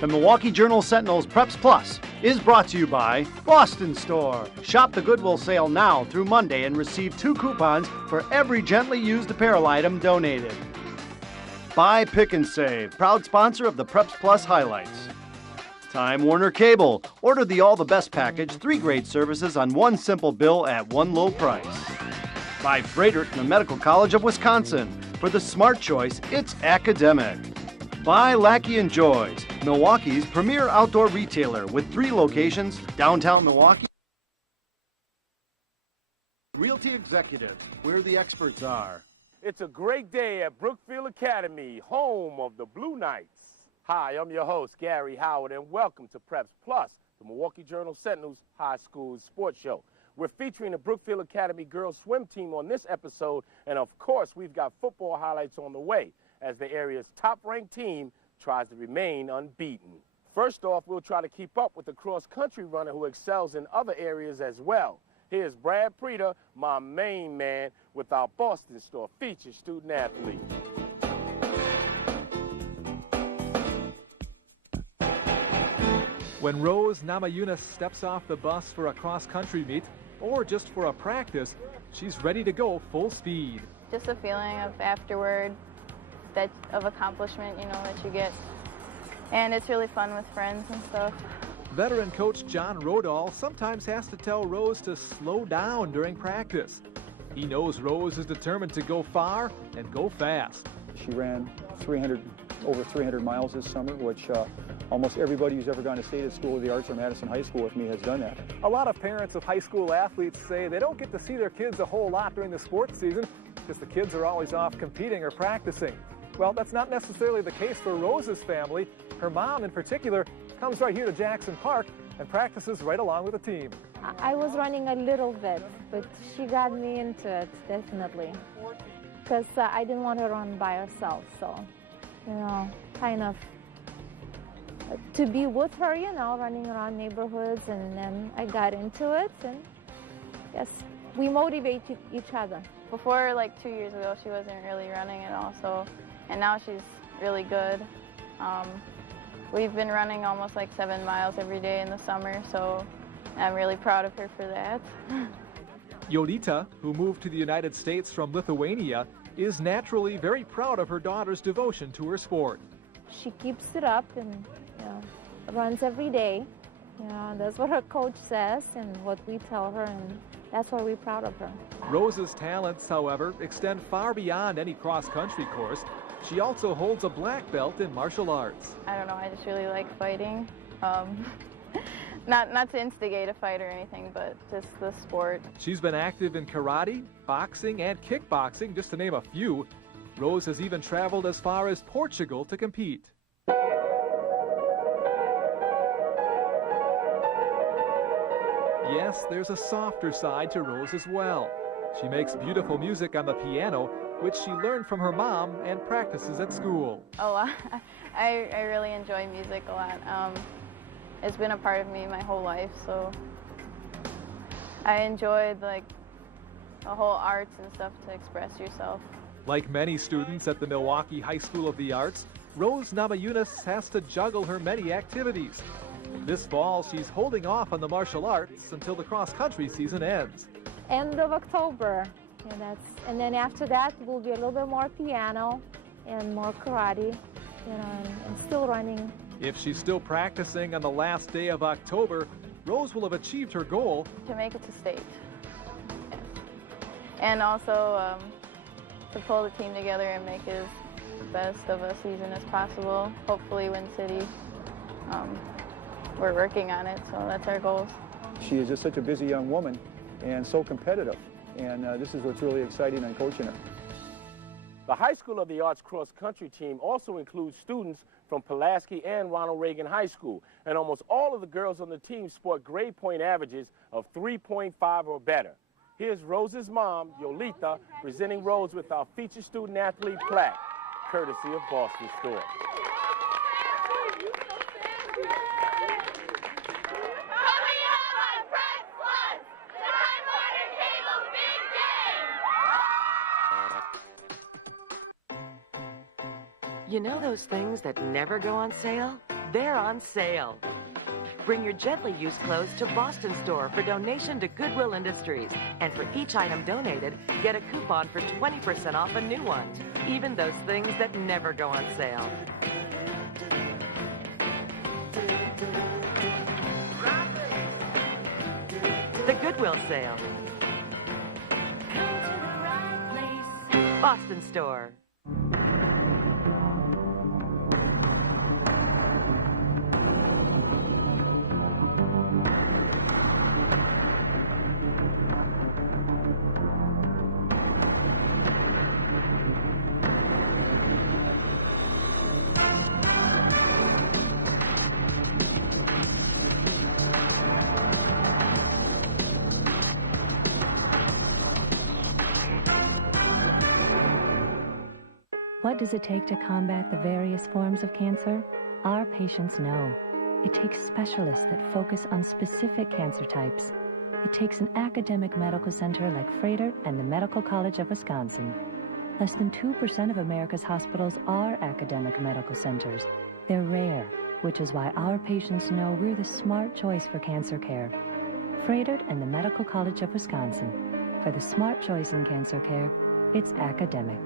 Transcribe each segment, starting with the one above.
The Milwaukee Journal-Sentinel's PrepsPlus is brought to you by Boston Store. Shop the Goodwill sale now through Monday and receive 2 coupons for every gently used apparel item donated. By Pick and Save, proud sponsor of the PrepsPlus highlights. Time Warner Cable. Order the All the Best package, 3 great services on one simple bill at one low price. By Freighter, the Medical College of Wisconsin. For the smart choice, it's academic. By Lackey & Joys, Milwaukee's premier outdoor retailer with 3 locations, downtown Milwaukee. Realty Executives, where the experts are. It's a great day at Brookfield Academy, home of the Blue Knights. Hi, I'm your host, Gary Howard, and welcome to PrepsPlus, the Milwaukee Journal-Sentinel's high school sports show. We're featuring the Brookfield Academy girls swim team on this episode, and of course, we've got football highlights on the way as the area's top-ranked team tries to remain unbeaten. First off, we'll try to keep up with the cross-country runner who excels in other areas as well. Here's Brad Preta, my main man, with our Boston Store featured student-athlete. When Rose Namayunas steps off the bus for a cross-country meet, or just for a practice, she's ready to go full speed. Just a feeling of afterward, of accomplishment, that you get. And it's really fun with friends and stuff. Veteran coach John Rodall sometimes has to tell Rose to slow down during practice. He knows Rose is determined to go far and go fast. She ran over 300 miles this summer, which almost everybody who's ever gone to State School of the Arts or Madison High School with me has done that. A lot of parents of high school athletes say they don't get to see their kids a whole lot during the sports season because the kids are always off competing or practicing. Well, that's not necessarily the case for Rose's family. Her mom, in particular, comes right here to Jackson Park and practices right along with the team. I was running a little bit, but she got me into it, definitely. Because I didn't want to run by herself, so, kind of to be with her, running around neighborhoods, and then I got into it, and yes, we motivate each other. Before, 2 years ago, she wasn't really running at all, and now she's really good. We've been running almost 7 miles every day in the summer, so I'm really proud of her for that. Yolita, who moved to the United States from Lithuania, is naturally very proud of her daughter's devotion to her sport. She keeps it up and runs every day. That's what her coach says and what we tell her, and that's why we're proud of her. Rose's talents, however, extend far beyond any cross-country course. She also holds a black belt in martial arts. I don't know, I just really like fighting. Not to instigate a fight or anything, but just the sport. She's been active in karate, boxing, and kickboxing, just to name a few. Rose has even traveled as far as Portugal to compete. Yes, there's a softer side to Rose as well. She makes beautiful music on the piano, which she learned from her mom and practices at school. A lot. I really enjoy music a lot. It's been a part of me my whole life, so I enjoyed the whole arts and stuff to express yourself. Like many students at the Milwaukee High School of the Arts, Rose Namayunas has to juggle her many activities. This fall, she's holding off on the martial arts until the cross-country season ends. End of October. And then after that, will be a little bit more piano and more karate, and still running. If she's still practicing on the last day of October, Rose will have achieved her goal. To make it to state. Yes. And also to pull the team together and make as best of a season as possible. Hopefully win city. We're working on it, so that's our goals. She is just such a busy young woman and so competitive. And this is what's really exciting on coaching her. The High School of the Arts cross-country team also includes students from Pulaski and Ronald Reagan High School, and almost all of the girls on the team sport grade point averages of 3.5 or better. Here's Rose's mom, Yolita, presenting Rose with our featured student-athlete plaque, courtesy of Boston Store. You know those things that never go on sale? They're on sale. Bring your gently used clothes to Boston Store for donation to Goodwill Industries. And for each item donated, get a coupon for 20% off a new one. Even those things that never go on sale. The Goodwill sale. Boston Store. What does it take to combat the various forms of cancer? Our patients know. It takes specialists that focus on specific cancer types. It takes an academic medical center like Froedtert and the Medical College of Wisconsin. Less than 2% of America's hospitals are academic medical centers. They're rare, which is why our patients know we're the smart choice for cancer care. Froedtert and the Medical College of Wisconsin. For the smart choice in cancer care, it's academic.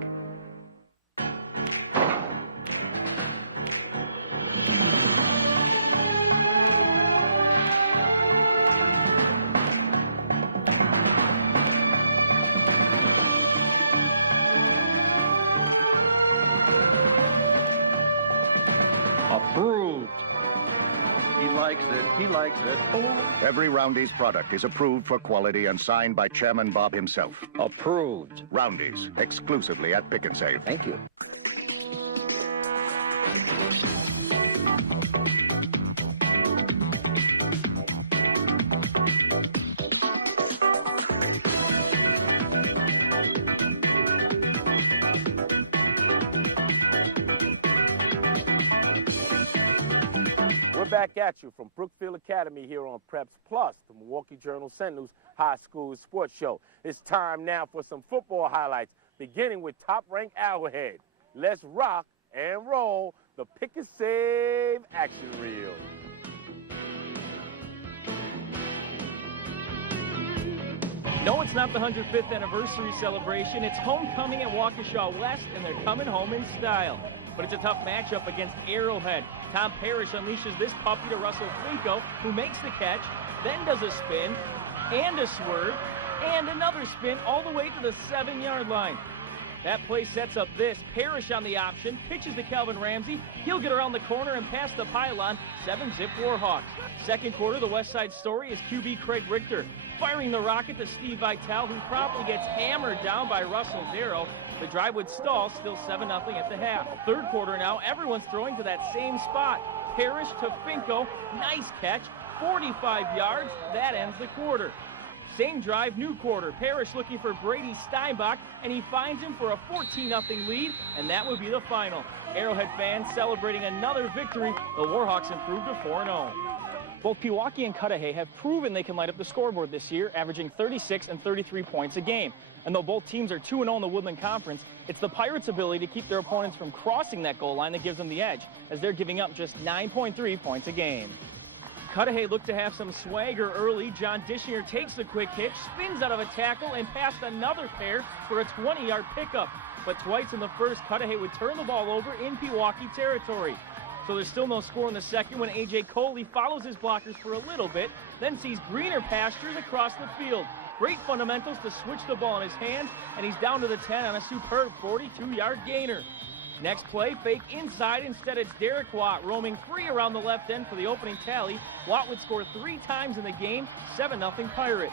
Approved. He likes it. He likes it. Oh. Every Roundy's product is approved for quality and signed by Chairman Bob himself. Approved. Roundy's, exclusively at Pick and Save. Thank you. We're back at you from Brookfield Academy here on PrepsPlus, the Milwaukee Journal Sentinel's High School Sports Show. It's time now for some football highlights, beginning with top-ranked Arrowhead. Let's rock and roll the Pick and Save action reel. No, it's not the 105th anniversary celebration. It's homecoming at Waukesha West, and they're coming home in style. But it's a tough matchup against Arrowhead. Tom Parrish unleashes this puppy to Russell Finko, who makes the catch, then does a spin, and a swerve, and another spin all the way to the 7-yard line. That play sets up this. Parrish on the option, pitches to Calvin Ramsey. He'll get around the corner and past the pylon. 7-zip Warhawks. Second quarter, the West Side story is QB Craig Richter firing the rocket to Steve Vitale, who promptly gets hammered down by Russell Darrow. The drive would stall, still 7-0 at the half. Third quarter now, everyone's throwing to that same spot. Parrish to Finko, nice catch, 45 yards, that ends the quarter. Same drive, new quarter. Parrish looking for Brady Steinbach, and he finds him for a 14-0 lead, and that would be the final. Arrowhead fans celebrating another victory. The Warhawks improved to 4-0. Both Pewaukee and Cudahy have proven they can light up the scoreboard this year, averaging 36 and 33 points a game. And though both teams are 2-0 in the Woodland Conference, it's the Pirates' ability to keep their opponents from crossing that goal line that gives them the edge, as they're giving up just 9.3 points a game. Cudahy looked to have some swagger early. John Dishinger takes the quick hitch, spins out of a tackle, and past another pair for a 20-yard pickup. But twice in the first, Cudahy would turn the ball over in Pewaukee territory. So there's still no score in the second when A.J. Coley follows his blockers for a little bit, then sees greener pastures across the field. Great fundamentals to switch the ball in his hands, and he's down to the 10 on a superb 42-yard gainer. Next play, fake inside. Instead, it's Derek Watt roaming free around the left end for the opening tally. Watt would score 3 times in the game, 7-0 Pirates.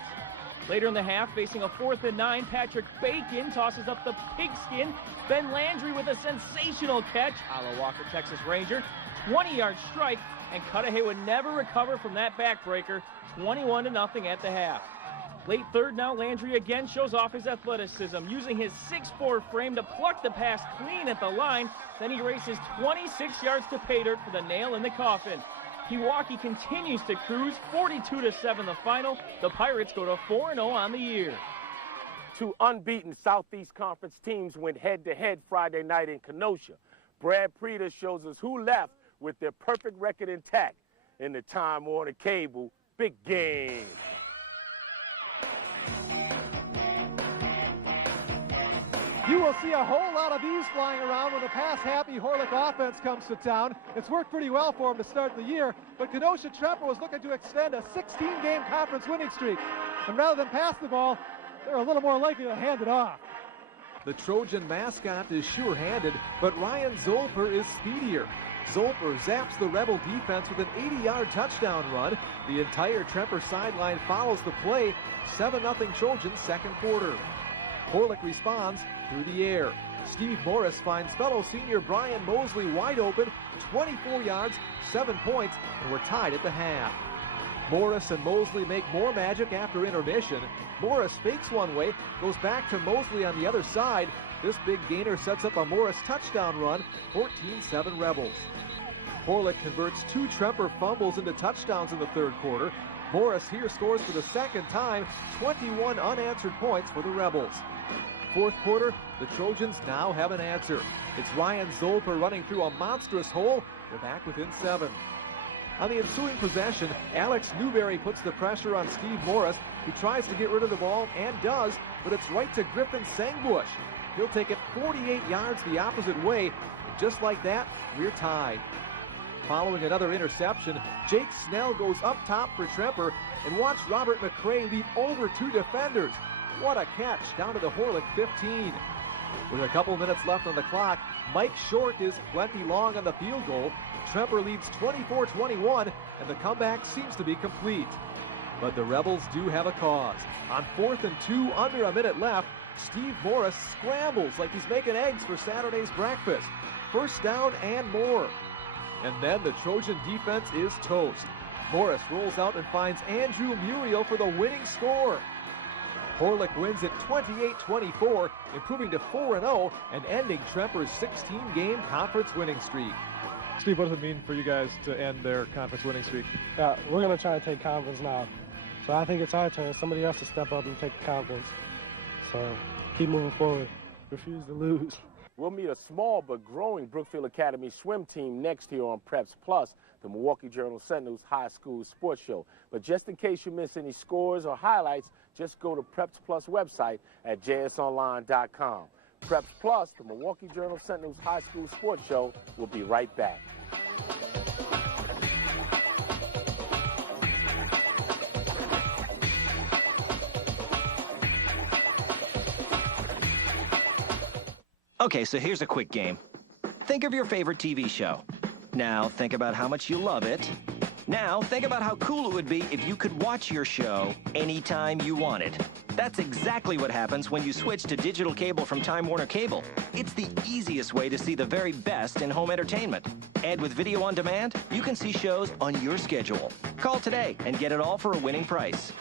Later in the half, facing a 4th and 9, Patrick Bacon tosses up the pigskin. Ben Landry with a sensational catch, a la Walker, Texas Ranger. 20-yard strike, and Cudahy would never recover from that backbreaker. 21-0 at the half. Late third now, Landry again shows off his athleticism, using his 6'4" frame to pluck the pass clean at the line. Then he races 26 yards to pay dirt for the nail in the coffin. Pewaukee continues to cruise, 42-7 the final. The Pirates go to 4-0 on the year. 2 unbeaten Southeast Conference teams went head-to-head Friday night in Kenosha. Brad Preda shows us who left with their perfect record intact in the Time Warner Cable Big Game. You will see a whole lot of these flying around when the pass-happy Horlick offense comes to town. It's worked pretty well for them to start the year, but Kenosha Tremper was looking to extend a 16-game conference winning streak. And rather than pass the ball, they're a little more likely to hand it off. The Trojan mascot is sure-handed, but Ryan Zolper is speedier. Zolper zaps the Rebel defense with an 80-yard touchdown run. The entire Tremper sideline follows the play. 7-0 Trojans second quarter. Horlick responds through the air. Steve Morris finds fellow senior Brian Mosley wide open, 24 yards, 7 points, and we're tied at the half. Morris and Mosley make more magic after intermission. Morris fakes one way, goes back to Mosley on the other side. This big gainer sets up a Morris touchdown run, 14-7 Rebels. Horlick converts 2 Tremper fumbles into touchdowns in the third quarter. Morris here scores for the second time, 21 unanswered points for the Rebels. Fourth quarter, the Trojans now have an answer. It's Ryan Zolper running through a monstrous hole. They're back within 7. On the ensuing possession, Alex Newberry puts the pressure on Steve Morris, who tries to get rid of the ball and does, but it's right to Griffin Sangbush. He'll take it 48 yards the opposite way, and just like that, we're tied. Following another interception, Jake Snell goes up top for Tremper, and watch Robert McCray leap over 2 defenders. What a catch down to the Horlick 15. With a couple minutes left on the clock, Mike Short is plenty long on the field goal. Tremper leads 24-21, and the comeback seems to be complete. But the Rebels do have a cause. On 4th and 2, under a minute left, Steve Morris scrambles like he's making eggs for Saturday's breakfast. First down and more. And then the Trojan defense is toast. Morris rolls out and finds Andrew Muriel for the winning score. Horlick wins it 28-24, improving to 4-0 and ending Tremper's 16-game conference winning streak. Steve, what does it mean for you guys to end their conference winning streak? Yeah, we're going to try to take conference now. So I think it's our turn. Somebody else to step up and take the conference. So keep moving forward. Refuse to lose. We'll meet a small but growing Brookfield Academy swim team next here on PrepsPlus, the Milwaukee Journal-Sentinel's high school sports show. But just in case you miss any scores or highlights, just go to PrepsPlus website at jsonline.com. PrepsPlus, the Milwaukee Journal-Sentinel's high school sports show, will be right back. Okay, so here's a quick game. Think of your favorite TV show. Now think about how much you love it. Now think about how cool it would be if you could watch your show anytime you wanted. That's exactly what happens when you switch to digital cable from Time Warner Cable. It's the easiest way to see the very best in home entertainment. And with video on demand, you can see shows on your schedule. Call today and get it all for a winning price.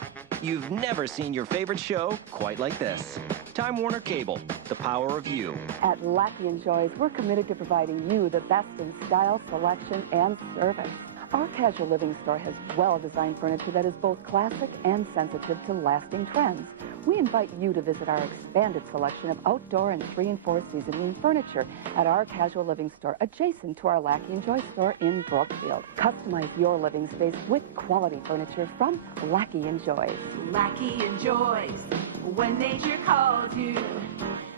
You've never seen your favorite show quite like this. Time Warner Cable, the power of you. At Lackey & Joy's, we're committed to providing you the best in style, selection, and service. Our casual living store has well-designed furniture that is both classic and sensitive to lasting trends. We invite you to visit our expanded selection of outdoor and 3- and 4-season room furniture at our casual living store adjacent to our Lackey & Joy store in Brookfield. Customize your living space with quality furniture from Lackey & Joy's. Lackey & Joy's, when nature calls you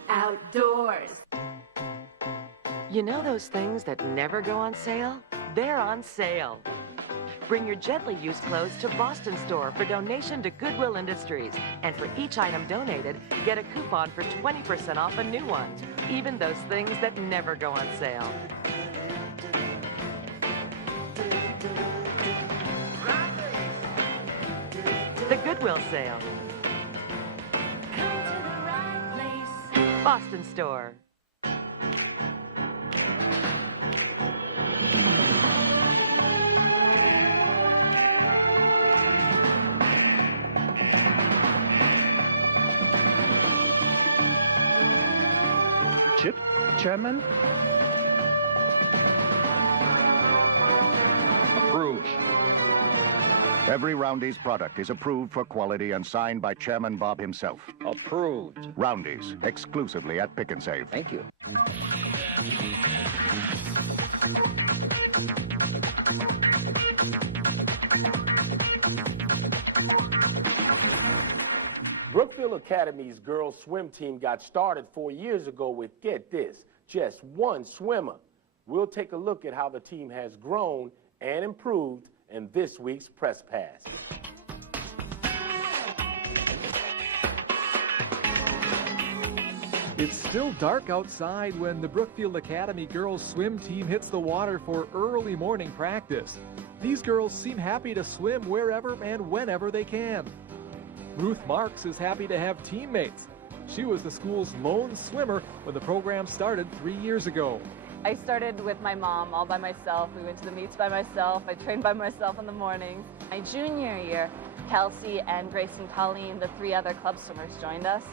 outdoors. You know those things that never go on sale? They're on sale. Bring your gently used clothes to Boston Store for donation to Goodwill Industries. And for each item donated, get a coupon for 20% off a new one. Even those things that never go on sale. The Goodwill sale. Come to the right place. Boston Store. Chip, Chairman? Approved. Every Roundy's product is approved for quality and signed by Chairman Bob himself. Approved. Roundy's, exclusively at Pick and Save. Thank you. Brookfield Academy's girls swim team got started 4 years ago with, get this, just one swimmer. We'll take a look at how the team has grown and improved in this week's Press Pass. It's still dark outside when the Brookfield Academy girls swim team hits the water for early morning practice. These girls seem happy to swim wherever and whenever they can. Ruth Marks is happy to have teammates. She was the school's lone swimmer when the program started 3 years ago. I started with my mom all by myself. We went to the meets by myself. I trained by myself in the mornings. My junior year, Kelsey and Grace and Colleen, the 3 other club swimmers, joined us.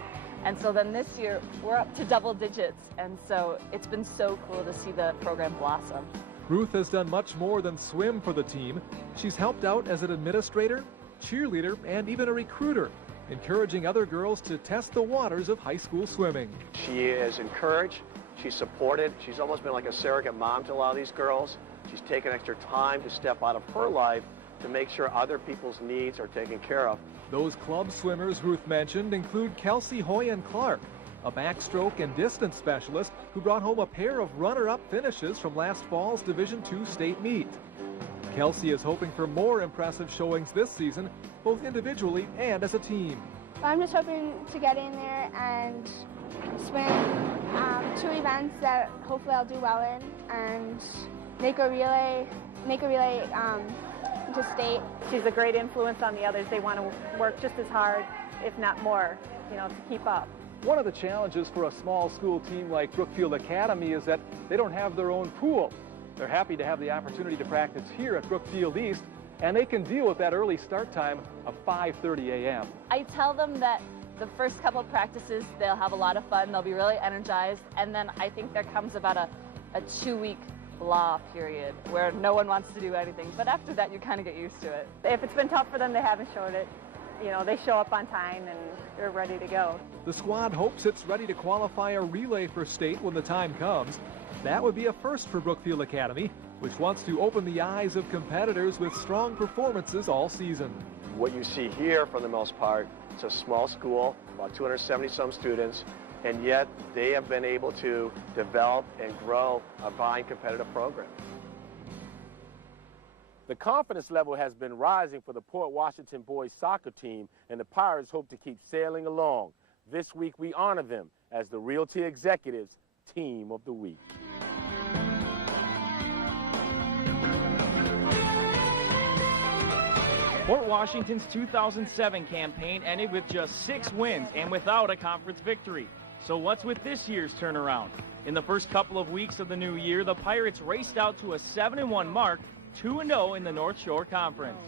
And so then this year, we're up to double digits. And so it's been so cool to see the program blossom. Ruth has done much more than swim for the team. She's helped out as an administrator, cheerleader, and even a recruiter, encouraging other girls to test the waters of high school swimming. She is encouraged, she's supported, she's almost been like a surrogate mom to a lot of these girls. She's taken extra time to step out of her life to make sure other people's needs are taken care of. Those club swimmers Ruth mentioned include Kelsey Hoyen-Clark, a backstroke and distance specialist who brought home a pair of runner-up finishes from last fall's Division II state meet. Kelsey is hoping for more impressive showings this season, both individually and as a team. I'm just hoping to get in there and swim 2 events that hopefully I'll do well in, and make a relay to state. She's a great influence on the others. They want to work just as hard, if not more, to keep up. One of the challenges for a small school team like Brookfield Academy is that they don't have their own pool. They're happy to have the opportunity to practice here at Brookfield East, and they can deal with that early start time of 5:30 a.m. I tell them that the first couple of practices, they'll have a lot of fun, they'll be really energized, and then I think there comes about a 2-week blah period where no one wants to do anything. But after that, you kind of get used to it. If it's been tough for them, they haven't showed it. They show up on time and they're ready to go. The squad hopes it's ready to qualify a relay for state when the time comes. That would be a first for Brookfield Academy, which wants to open the eyes of competitors with strong performances all season. What you see here, for the most part, it's a small school, about 270-some students, and yet they have been able to develop and grow a fine competitive program. The confidence level has been rising for the Port Washington boys soccer team, and the Pirates hope to keep sailing along. This week, we honor them as the Realty Executives Team of the Week. Port Washington's 2007 campaign ended with just 6 wins and without a conference victory. So what's with this year's turnaround? In the first couple of weeks of the new year, the Pirates raced out to a 7-1 mark, 2-0 in the North Shore Conference.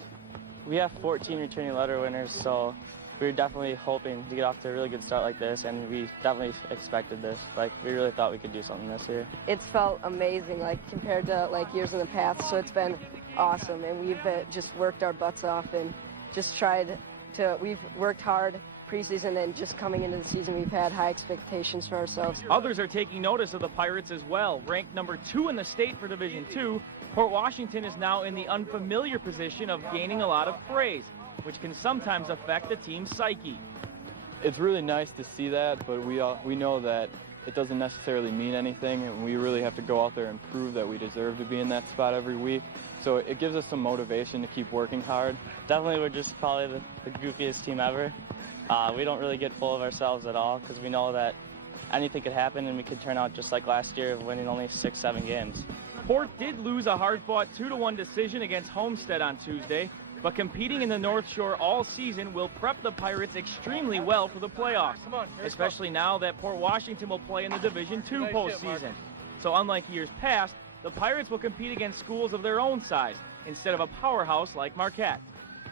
We have 14 returning letter winners, so we were definitely hoping to get off to a really good start like this, and we definitely expected this. We really thought we could do something this year. It's felt amazing, compared to years in the past, so it's been awesome, and we've just worked our butts off and just we've worked hard preseason, and just coming into the season, we've had high expectations for ourselves. Others are taking notice of the Pirates as well. Ranked number 2 in the state for Division II, Port Washington is now in the unfamiliar position of gaining a lot of praise, which can sometimes affect the team's psyche. It's really nice to see that, but we know that it doesn't necessarily mean anything, and we really have to go out there and prove that we deserve to be in that spot every week. So it gives us some motivation to keep working hard. Definitely, we're just probably the goofiest team ever. We don't really get full of ourselves at all, because we know that anything could happen and we could turn out just like last year, winning only 6-7 games. Port did lose a hard-fought 2-1 decision against Homestead on Tuesday, but competing in the North Shore all season will prep the Pirates extremely well for the playoffs, especially now that Port Washington will play in the Division II postseason. So unlike years past, the Pirates will compete against schools of their own size instead of a powerhouse like Marquette.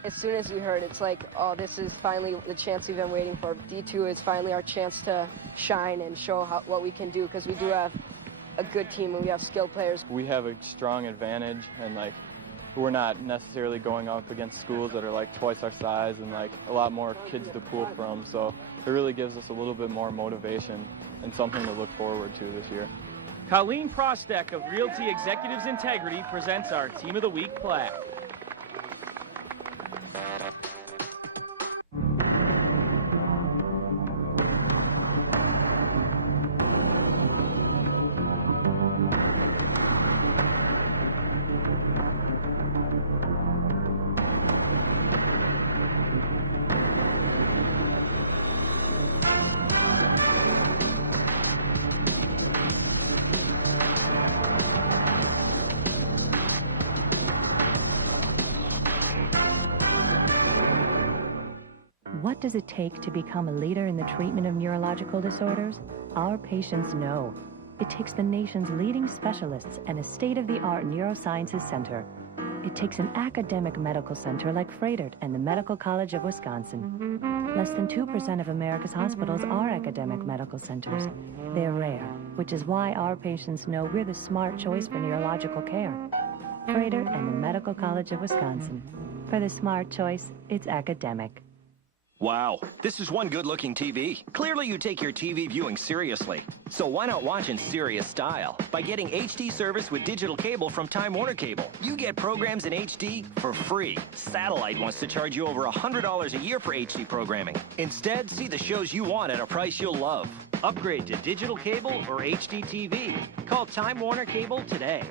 As soon as we heard, it's oh, this is finally the chance we've been waiting for. D2 is finally our chance to shine and show what we can do, because we do have a good team and we have skilled players. We have a strong advantage, and we're not necessarily going up against schools that are twice our size and a lot more kids to pull from. So it really gives us a little bit more motivation and something to look forward to this year. Colleen Prostek of Realty Executives Integrity presents our Team of the Week plaque. What does it take to become a leader in the treatment of neurological disorders? Our patients know. It takes the nation's leading specialists and a state-of-the-art neurosciences center. It takes an academic medical center like Froedtert and the Medical College of Wisconsin. Less than 2% of America's hospitals are academic medical centers. They're rare, which is why our patients know we're the smart choice for neurological care. Froedtert and the Medical College of Wisconsin. For the smart choice, it's academic. Wow, this is one good-looking TV. Clearly you take your TV viewing seriously. So why not watch in serious style? By getting HD service with digital cable from Time Warner Cable. You get programs in HD for free. Satellite wants to charge you over $100 a year for HD programming. Instead, see the shows you want at a price you'll love. Upgrade to digital cable or HD TV. Call Time Warner Cable today.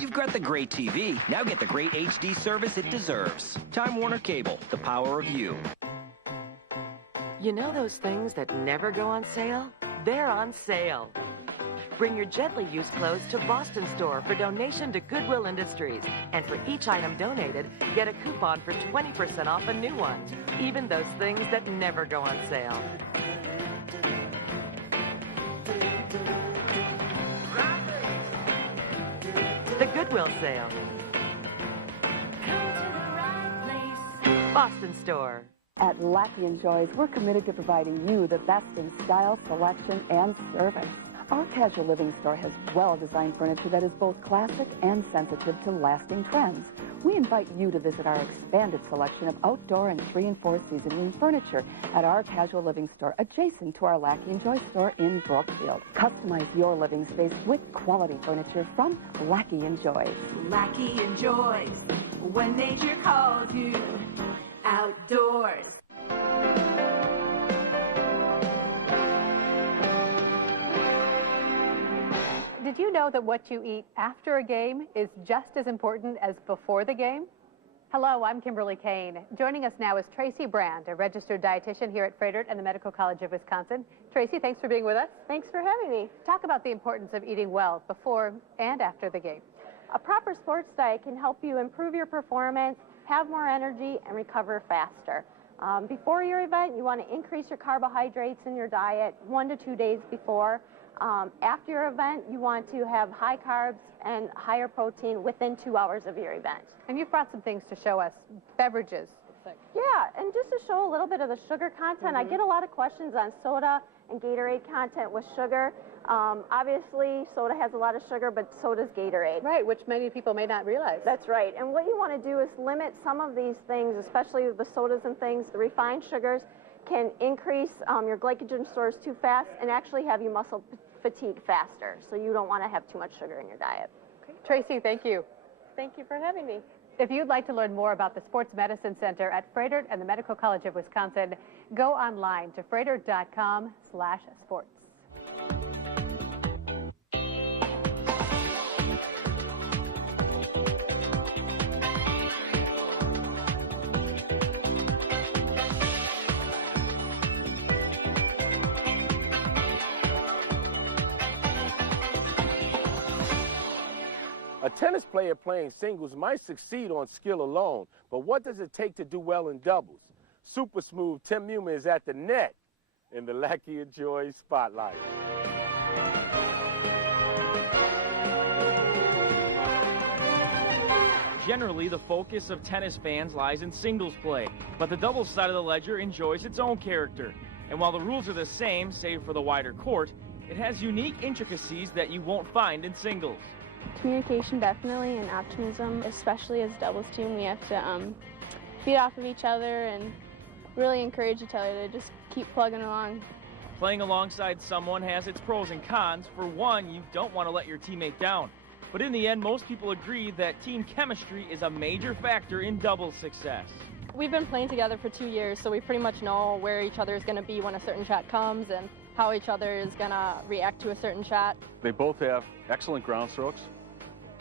You've got the great TV. Now get the great HD service it deserves. Time Warner Cable, the power of you. You know those things that never go on sale? They're on sale. Bring your gently used clothes to Boston Store for donation to Goodwill Industries. And for each item donated, get a coupon for 20% off of new ones. Even those things that never go on sale. The Goodwill sale. Boston Store. At Lackey & Joy's, we're committed to providing you the best in style, selection, and service. Our casual living store has well-designed furniture that is both classic and sensitive to lasting trends. We invite you to visit our expanded selection of outdoor and 3- and 4-season furniture at our casual living store adjacent to our Lackey & Joy store in Brookfield. Customize your living space with quality furniture from Lackey & Joy's. Lackey & Joy's, when nature calls you outdoors. Did you know that what you eat after a game is just as important as before the game? Hello, I'm Kimberly Kane. Joining us now is Tracy Brand, a registered dietitian here at Froedtert and the Medical College of Wisconsin. Tracy, thanks for being with us. Thanks for having me. Talk about the importance of eating well before and after the game. A proper sports diet can help you improve your performance, have more energy, and recover faster. Before your event, you want to increase your carbohydrates in your diet 1 to 2 days before. After your event, you want to have high carbs and higher protein within 2 hours of your event. And you've brought some things to show us, beverages. Yeah, and just to show a little bit of the sugar content, I get a lot of questions on soda and Gatorade content with sugar. Obviously, soda has a lot of sugar, but so does Gatorade. Right, which many people may not realize. That's right. And what you want to do is limit some of these things, especially the sodas and things. The refined sugars can increase your glycogen stores too fast and actually have you muscle fatigue faster. So you don't want to have too much sugar in your diet. Okay. Tracy, thank you. Thank you for having me. If you'd like to learn more about the Sports Medicine Center at Froedtert and the Medical College of Wisconsin, go online to froedtert.com/sports. A tennis player playing singles might succeed on skill alone, but what does it take to do well in doubles? Super smooth Tim Newman is at the net in the Lackey & Joy Spotlight. Generally, the focus of tennis fans lies in singles play, but the doubles side of the ledger enjoys its own character. And while the rules are the same, save for the wider court, it has unique intricacies that you won't find in singles. Communication definitely, and optimism, especially as a doubles team. We have to feed off of each other and really encourage each other to just keep plugging along. Playing alongside someone has its pros and cons. For one, you don't want to let your teammate down. But in the end, most people agree that team chemistry is a major factor in doubles success. We've been playing together for 2 years, so we pretty much know where each other is going to be when a certain shot comes and how each other is going to react to a certain shot. They both have excellent ground strokes.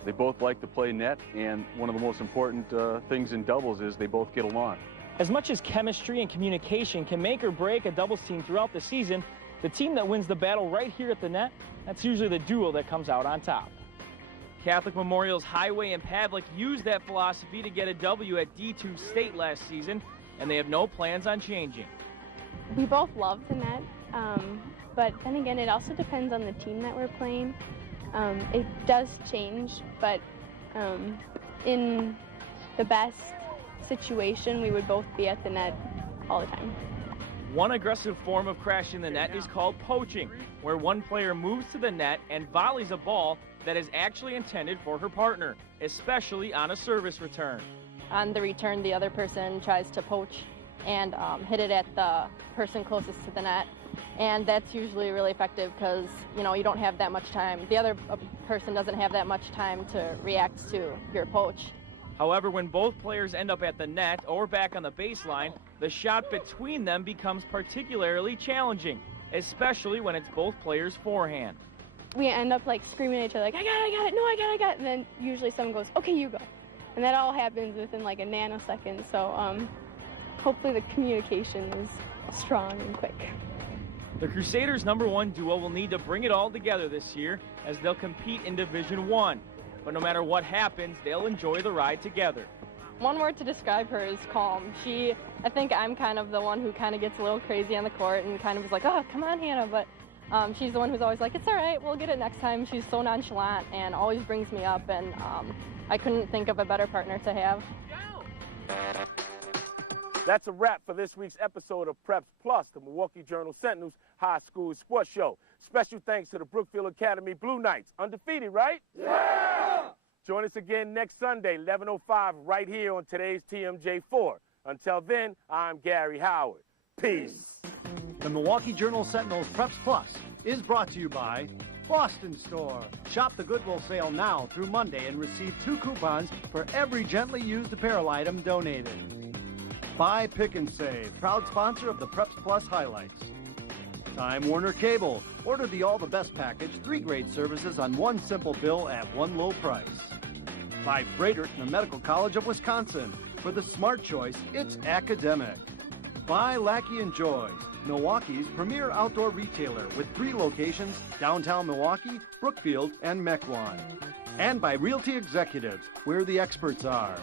They both like to play net, and one of the most important things in doubles is they both get along. As much as chemistry and communication can make or break a doubles team throughout the season, the team that wins the battle right here at the net, that's usually the duo that comes out on top. Catholic Memorial's Highway and Pavlik used that philosophy to get a W at D2 State last season. and they have no plans on changing. We both love the net, but then again, it also depends on the team that we're playing. It does change, but in the best situation, we would both be at the net all the time. One aggressive form of crashing the net is called poaching, where one player moves to the net and volleys a ball that is actually intended for her partner, especially on a service return. On the return, the other person tries to poach and hit it at the person closest to the net, and that's usually really effective because you don't have that much time. The other person doesn't have that much time to react to your poach. However, when both players end up at the net or back on the baseline, the shot between them becomes particularly challenging, especially when it's both players' forehand. We end up like screaming at each other like, I got it, no, I got it, and then usually someone goes, okay, you go. And that all happens within like a nanosecond, so hopefully the communication is strong and quick. The Crusaders' #1 duo will need to bring it all together this year as they'll compete in Division I. But no matter what happens, they'll enjoy the ride together. One word to describe her is calm. I think I'm kind of the one who kind of gets a little crazy on the court and kind of is like, oh, come on, Hannah. But she's the one who's always like, it's all right, we'll get it next time. She's so nonchalant and always brings me up, and I couldn't think of a better partner to have. That's a wrap for this week's episode of PrepsPlus, the Milwaukee Journal-Sentinel's high school sports show. Special thanks to the Brookfield Academy Blue Knights. Undefeated, right? Yeah! Join us again next Sunday, 11:05, right here on today's TMJ4. Until then, I'm Gary Howard. Peace. The Milwaukee Journal-Sentinel's PrepsPlus is brought to you by Boston Store. Shop the Goodwill sale now through Monday and receive 2 coupons for every gently used apparel item donated. Buy, Pick, and Save, proud sponsor of the PrepsPlus highlights. Time Warner Cable. Order the All the Best package, 3 great services on one simple bill at one low price. By Frederick and the Medical College of Wisconsin. For the smart choice, it's academic. By Lackey & Joy's, Milwaukee's premier outdoor retailer with 3 locations, downtown Milwaukee, Brookfield, and Mequon. And by Realty Executives, where the experts are.